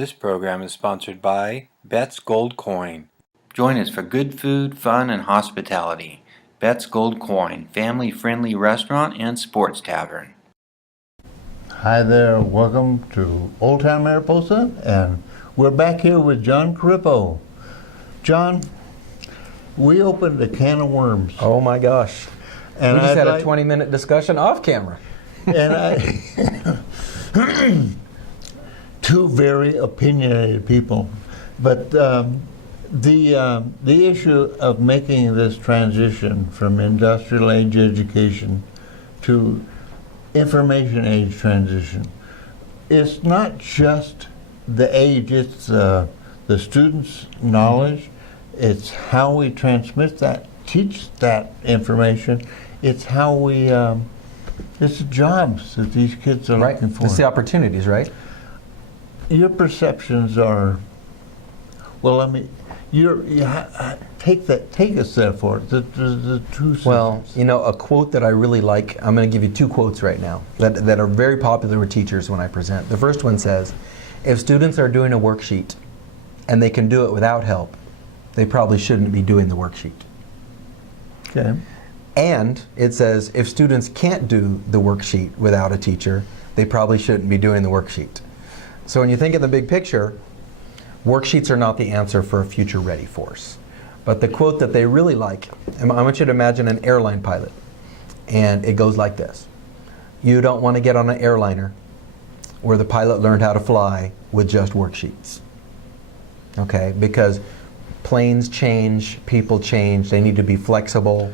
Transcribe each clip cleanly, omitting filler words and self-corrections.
This program is sponsored by Bet's Gold Coin. Join us for good food, fun, and hospitality. Bet's Gold Coin, family-friendly restaurant and sports tavern. Hi there, welcome to Old Town Mariposa, and we're back here with John Corippo. John, we opened a can of worms. Oh my gosh. And we just had a 20-minute discussion off camera. And two very opinionated people. But the issue of making this transition from industrial age education to information age transition, it's not just the age, it's the students' knowledge, it's how we transmit that, teach that information, it's how we, it's the jobs that these kids are looking for. It's the opportunities, right? Your perceptions are, well, let me, take us there for it, the two systems. Well, you know, a quote that I really like, I'm going to give you two quotes right now that are very popular with teachers when I present. The first one says, if students are doing a worksheet and they can do it without help, they probably shouldn't be doing the worksheet. Okay. And it says, if students can't do the worksheet without a teacher, they probably shouldn't be doing the worksheet. So when you think of the big picture, worksheets are not the answer for a future-ready force. But the quote that they really like, I want you to imagine an airline pilot, and it goes like this. You don't want to get on an airliner where the pilot learned how to fly with just worksheets. Okay, because planes change, people change, they need to be flexible.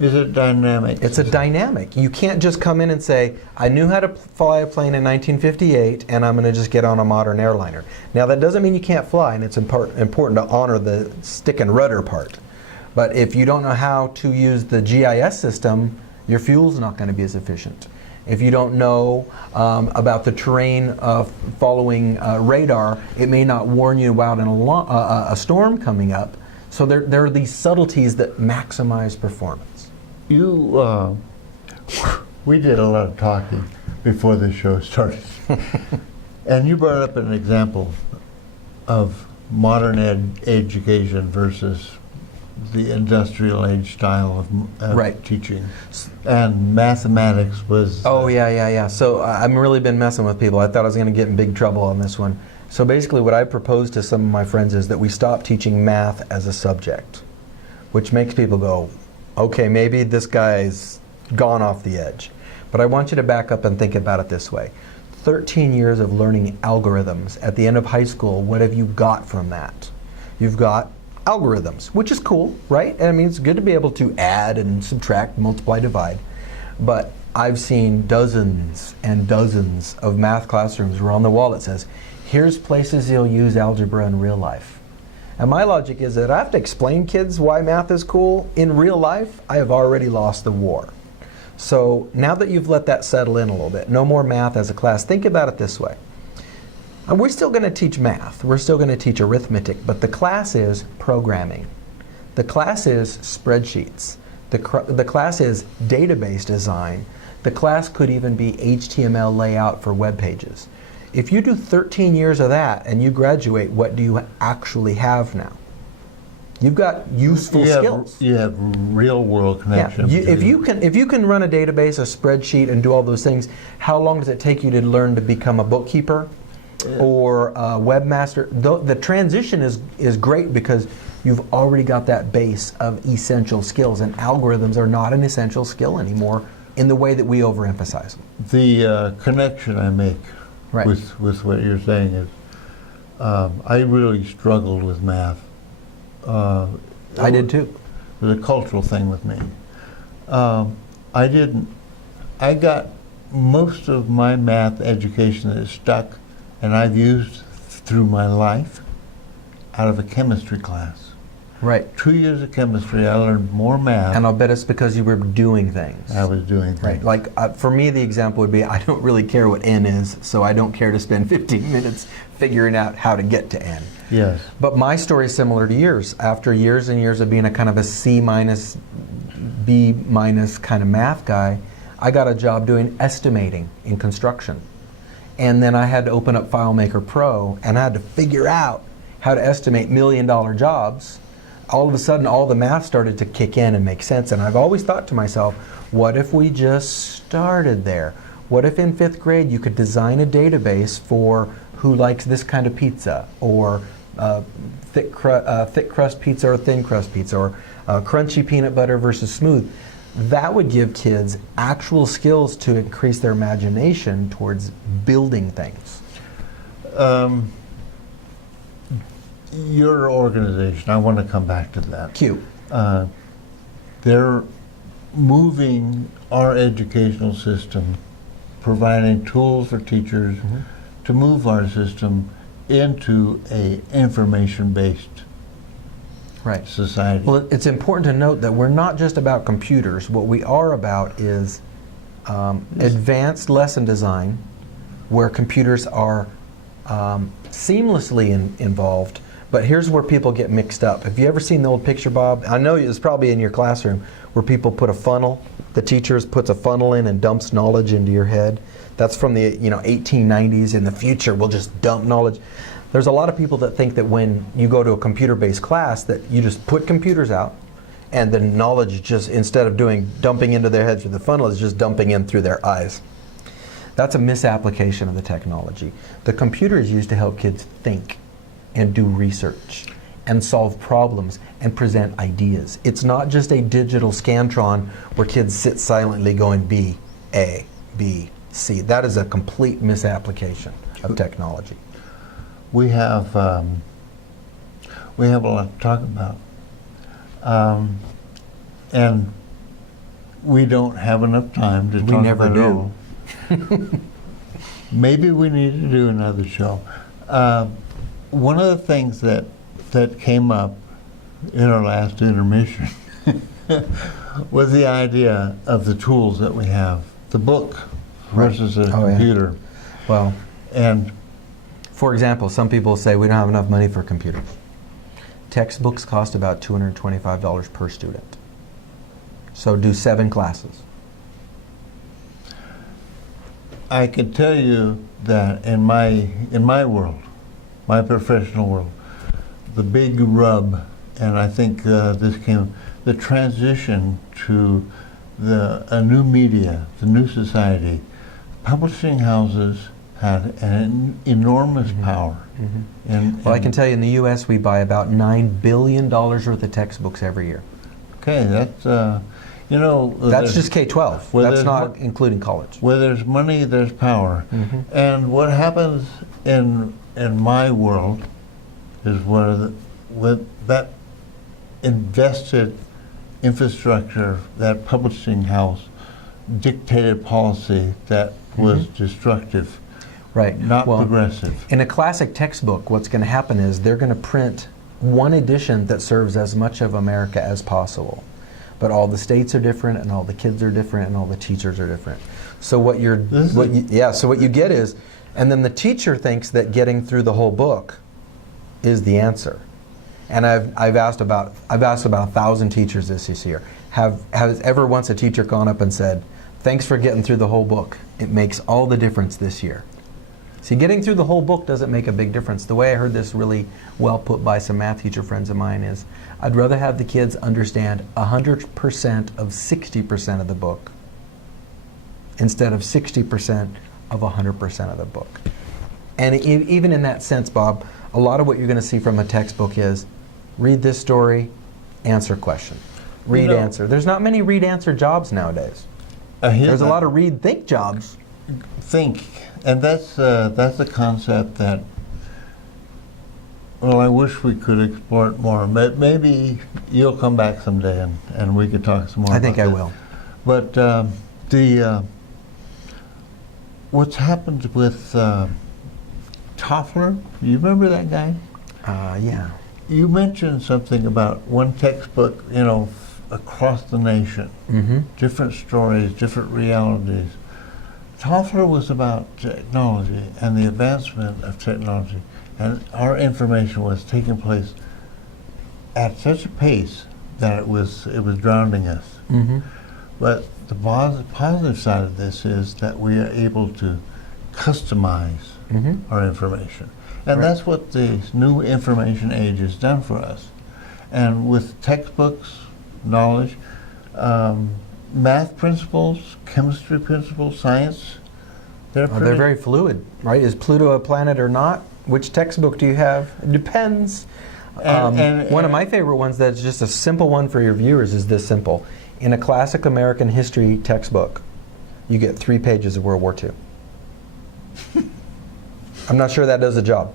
Is it dynamic? It's a dynamic. You can't just come in and say, I knew how to fly a plane in 1958 and I'm going to just get on a modern airliner. Now that doesn't mean you can't fly, and it's important to honor the stick and rudder part. But if you don't know how to use the GIS system, your fuel's not going to be as efficient. If you don't know about the terrain following radar, it may not warn you about a storm coming up. So there are these subtleties that maximize performance. We did a lot of talking before the show started. And you brought up an example of modern education versus the industrial age style of teaching. And mathematics was... Oh, yeah. So I've really been messing with people. I thought I was going to get in big trouble on this one. So basically what I proposed to some of my friends is that we stop teaching math as a subject, which makes people go, okay, maybe this guy's gone off the edge. But I want you to back up and think about it this way. 13 years of learning algorithms. At the end of high school, what have you got from that? You've got algorithms, which is cool, right? I mean, it's good to be able to add and subtract, multiply, divide. But I've seen dozens and dozens of math classrooms where on the wall it says, here's places you'll use algebra in real life. And my logic is that I have to explain kids why math is cool. In real life, I have already lost the war. So now that you've let that settle in a little bit, no more math as a class, think about it this way. And we're still going to teach math. We're still going to teach arithmetic, but the class is programming. The class is spreadsheets. The class is database design. The class could even be HTML layout for web pages. If you do 13 years of that and you graduate, what do you actually have now? You've got useful skills. You have real world connection. Yeah. If you can run a database, a spreadsheet, and do all those things, how long does it take you to learn to become a bookkeeper or a webmaster? The transition is great because you've already got that base of essential skills, and algorithms are not an essential skill anymore in the way that we overemphasize them. The connection I make with what you're saying is, I really struggled with math. I did too. It was a cultural thing with me. I got most of my math education that is stuck, and I've used through my life, out of a chemistry class. Right. 2 years of chemistry, I learned more math. And I'll bet it's because you were doing things. I was doing things. Right. Like for me, the example would be, I don't really care what n is, so I don't care to spend 15 minutes figuring out how to get to n. Yes. But my story is similar to yours. After years and years of being a kind of a C minus, B minus kind of math guy, I got a job doing estimating in construction. And then I had to open up FileMaker Pro, and I had to figure out how to estimate $1 million jobs. All of a sudden, all the math started to kick in and make sense. And I've always thought to myself, what if we just started there? What if in 5th grade you could design a database for who likes this kind of pizza, or thick crust pizza or thin crust pizza, or crunchy peanut butter versus smooth? That would give kids actual skills to increase their imagination towards building things. Your organization, I want to come back to that. Cute. They're moving our educational system, providing tools for teachers to move our system into a information-based Right. society. Well, it's important to note that we're not just about computers. What we are about is advanced lesson design, where computers are seamlessly involved. But here's where people get mixed up. Have you ever seen the old picture, Bob? I know it's probably in your classroom, where people put a funnel. The teacher puts a funnel in and dumps knowledge into your head. That's from the 1890s. In the future, we'll just dump knowledge. There's a lot of people that think that when you go to a computer-based class that you just put computers out, and the knowledge just, instead of dumping into their head through the funnel, is just dumping in through their eyes. That's a misapplication of the technology. The computer is used to help kids think and do research and solve problems and present ideas. It's not just a digital Scantron where kids sit silently going B, A, B, C. That is a complete misapplication of technology. We have a lot to talk about, and we don't have enough time to talk never about do. it all. Maybe we need to do another show. One of the things that came up in our last intermission was the idea of the tools that we have, the book versus a computer. Yeah. Well, and for example, some people say we don't have enough money for computers. Textbooks cost about $225 per student. So do 7 classes. I can tell you that in my world, my professional world, the big rub, and I think the transition to a new media, the new society. Publishing houses had an enormous power. Well, I can tell you in the U.S. we buy about $9 billion worth of textbooks every year. Okay, that's that's just K-12. That's not including college. Where there's money, there's power. And what happens in my world is with that invested infrastructure, that publishing house dictated policy that was destructive. Right. Not progressive. In a classic textbook, what's going to happen is they're going to print one edition that serves as much of America as possible. But all the states are different, and all the kids are different, and all the teachers are different. So what you get is, and then the teacher thinks that getting through the whole book is the answer. And I've asked about 1,000 teachers this year. Has ever once a teacher gone up and said, "Thanks for getting through the whole book. It makes all the difference this year." See, getting through the whole book doesn't make a big difference. The way I heard this really well put by some math teacher friends of mine is, I'd rather have the kids understand 100% of 60% of the book instead of 60% of 100% of the book. And even in that sense, Bob, a lot of what you're going to see from a textbook is, read this story, answer question. Read, answer. There's not many read-answer jobs nowadays. There's a lot of read-think jobs. Think. And that's a concept that, well, I wish we could explore it more. But maybe you'll come back someday and we could talk some more. I think I will. But what's happened with Toffler? You remember that guy? Yeah. You mentioned something about one textbook, across the nation. Different stories, different realities. Toffler was about technology and the advancement of technology, and our information was taking place at such a pace that it was drowning us. But the positive side of this is that we are able to customize our information. And Right. that's what the new information age has done for us. And with textbooks, knowledge, math principles, chemistry principles, science, they're Very fluid, right? Is Pluto a planet or not? Which textbook do you have? It depends. One of my favorite ones that's just a simple one for your viewers is this simple. In a classic American history textbook, you get 3 pages of World War II. I'm not sure that does the job.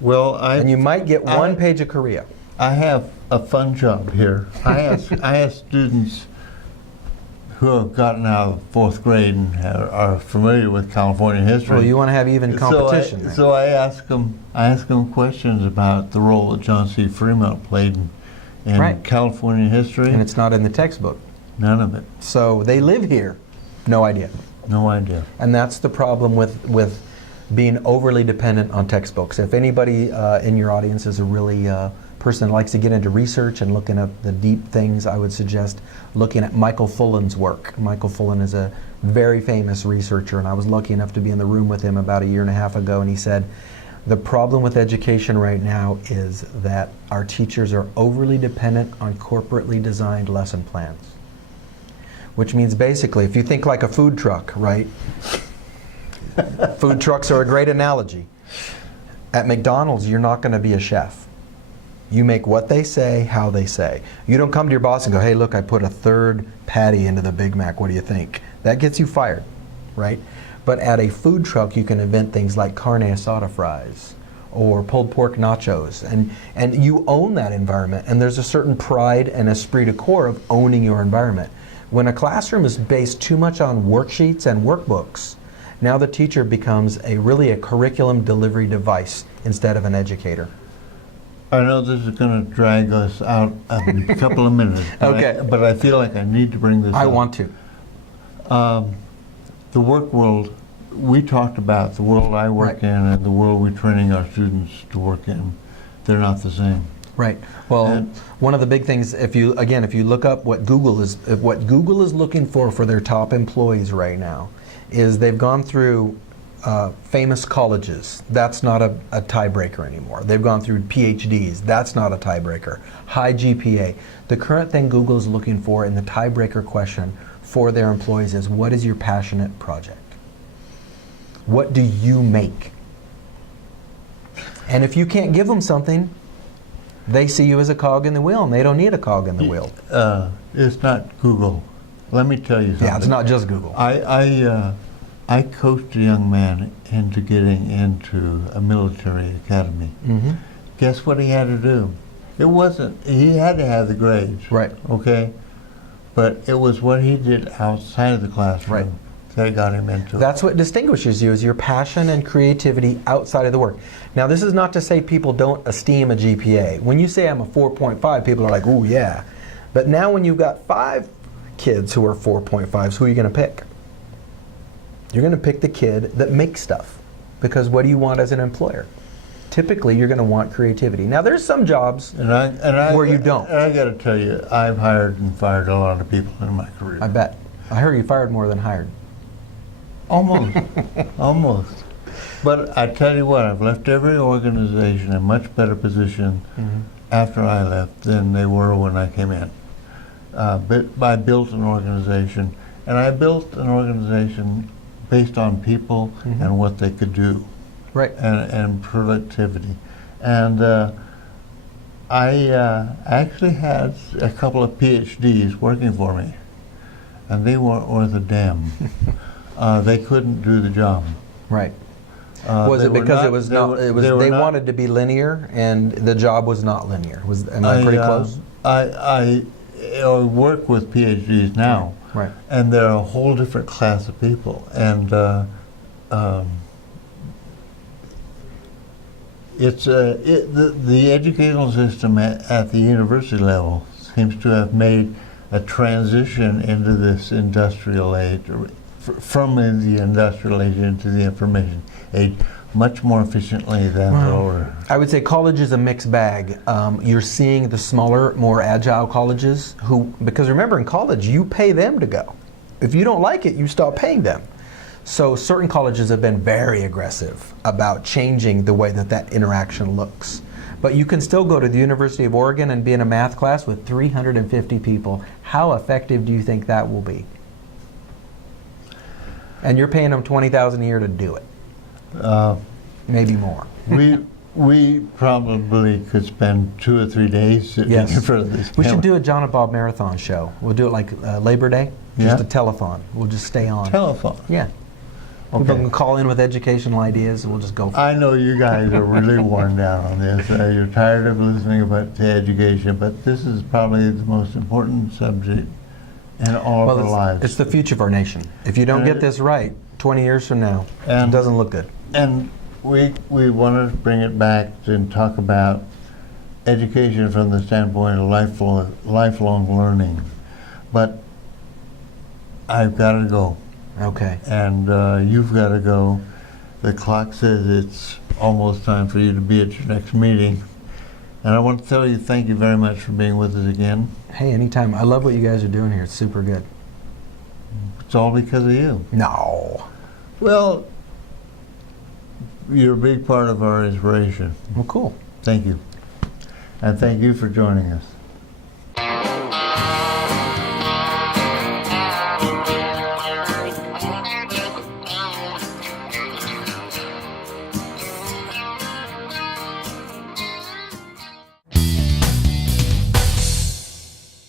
Well, And you might get 1 page of Korea. I have a fun job here. I ask students who have gotten out of 4th grade and are familiar with California history. Well, you want to have even competition. then. So I ask them questions about the role that John C. Fremont played in Right. California history. And it's not in the textbook. None of it. So they live here. No idea. No idea. And that's the problem with being overly dependent on textbooks. If anybody in your audience is a really person that likes to get into research and looking up the deep things, I would suggest looking at Michael Fullen's work. Michael Fullen is a very famous researcher, and I was lucky enough to be in the room with him about 1.5 years ago, and he said, the problem with education right now is that our teachers are overly dependent on corporately designed lesson plans. Which means basically, if you think like a food truck, right? Food trucks are a great analogy. At McDonald's, you're not going to be a chef. You make what they say, how they say. You don't come to your boss and go, hey, look, I put a 3rd patty into the Big Mac. What do you think? That gets you fired, right? But at a food truck, you can invent things like carne asada fries or pulled pork nachos. And you own that environment. And there's a certain pride and esprit de corps of owning your environment. When a classroom is based too much on worksheets and workbooks, now the teacher becomes really a curriculum delivery device instead of an educator. I know this is going to drag us out a couple of minutes. Okay. But I feel like I need to bring this up. I want to. The work world, we talked about the world I work in and the world we're training our students to work in. They're not the same. Right. Well, one of the big things, if you look up what Google is looking for their top employees right now, is they've gone through famous colleges. That's not a tiebreaker anymore. They've gone through PhDs. That's not a tiebreaker. High GPA. The current thing Google is looking for in the tiebreaker question for their employees is, what is your passionate project? What do you make? And if you can't give them something, they see you as a cog in the wheel, and they don't need a cog in the wheel. It's not Google. Let me tell you something. Yeah, it's not just Google. I coached a young man into getting into a military academy. Mm-hmm. Guess what he had to do? He had to have the grades. Right. Okay? But it was what he did outside of the classroom Right. that got him into it. That's what distinguishes you, is your passion and creativity outside of the work. Now, this is not to say people don't esteem a GPA. When you say I'm a 4.5, people are like, ooh, yeah. But now when you've got 5 kids who are 4.5s, who are you going to pick? You're going to pick the kid that makes stuff. Because what do you want as an employer? Typically, you're going to want creativity. Now, there's some jobs where you don't. And I got to tell you, I've hired and fired a lot of people in my career. I bet. I heard you fired more than hired. Almost. Almost. But I tell you what, I've left every organization in a much better position after I left than they were when I came in. But I built an organization, and I built an organization based on people and what they could do. Right. And productivity. And I actually had a couple of PhDs working for me, and they weren't worth a damn. They couldn't do the job. Right. Was it because it was not? They wanted to be linear, and the job was not linear. Am I pretty close? I work with PhDs now, right? And they're a whole different class of people, and it's the educational system at the university level seems to have made a transition into this industrial age, from the industrial age into the information age, much more efficiently than lower. I would say college is a mixed bag. You're seeing the smaller, more agile colleges because remember, in college, you pay them to go. If you don't like it, you stop paying them. So certain colleges have been very aggressive about changing the way that that interaction looks. But you can still go to the University of Oregon and be in a math class with 350 people. How effective do you think that will be? And you're paying them $20,000 a year to do it. Maybe more. We probably could spend 2 or 3 days sitting in front of this We camera. should do a John and Bob Marathon show. We'll do it like Labor Day, just Yeah. a telethon. We'll just stay on. Telephone. Yeah. Okay. People can call in with educational ideas and we'll just go for it. I know you guys are really worn down on this. You're tired of listening about to education, but this is probably the most important subject in all of our lives. It's the future of our nation. If you don't get this right, 20 years from now, it doesn't look good. And we want to bring it back and talk about education from the standpoint of lifelong learning. But I've got to go. Okay. And you've got to go. The clock says it's almost time for you to be at your next meeting. And I want to tell you thank you very much for being with us again. Hey, anytime. I love what you guys are doing here. It's super good. It's all because of you. No. Well, you're a big part of our inspiration. Well, cool. Thank you. And thank you for joining us.